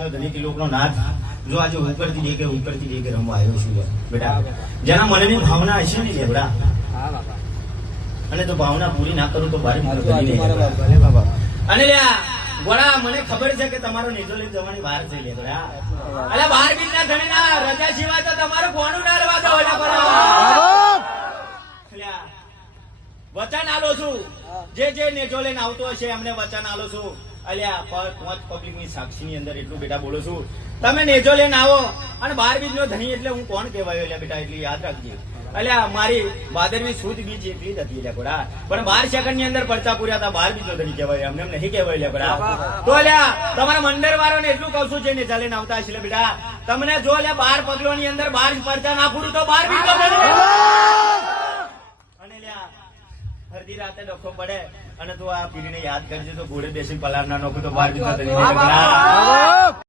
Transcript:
બીજો ધની ત્રિલોકનો નાથ જો આજે ઉકળતી જઈ કે રમવા આવ્યો છું બેટા. જેના મનની ભાવના હશે ને લેવડા, અને તો ભાવના પૂરી ના કરું તો બારે અને લ્યા ગોળા મને ખબર છે કે તમારો નેજો લઈને જવાની વાર છે લેવડા. અલે 12 બીજના ધણીના રજા સિવાય તો તમારું કોણું ના લેવા દો. વચન આલો છું, જે નેજો લઈને આવતો હશે એમને વચન આલો છું. અલ્યા 5 પબ્લિકની સાક્ષીની અંદર એટલું બેટા બોલો છું, તમે નેજો લઈને આવો અને 12 બીજનો ધણી એટલે હું કોણ કહેવાયો એટલે બેટા એટલી યાદ રાખજે. અલ્યા મારી ભાદરવી શુદ્ધ બીજ એટલી જ હતી એટલે ગોડા, પણ 12 સેકન્ડ ની અંદર પરચા પૂર્યા હતા 12 બીજો ધણી કહેવાય, એમને નહીં કહેવાય એટલે ગોડા. તો અલ્યા તમારા મંડળ વાળાને એટલું કહું છું, જે નેજા લઈને આવતા હશે એટલે બેટા તમને જો અલ્યા 12 પગલો ની અંદર 12 પરચા ના પૂરું તો 12 બીજો અને લ્યા અડધી રાતે ડખો પડે અને તું આ પીઢીને યાદ કરજે તો ઘોડે બેસી પલાર ના નોખું તો 12 બીજો ધણી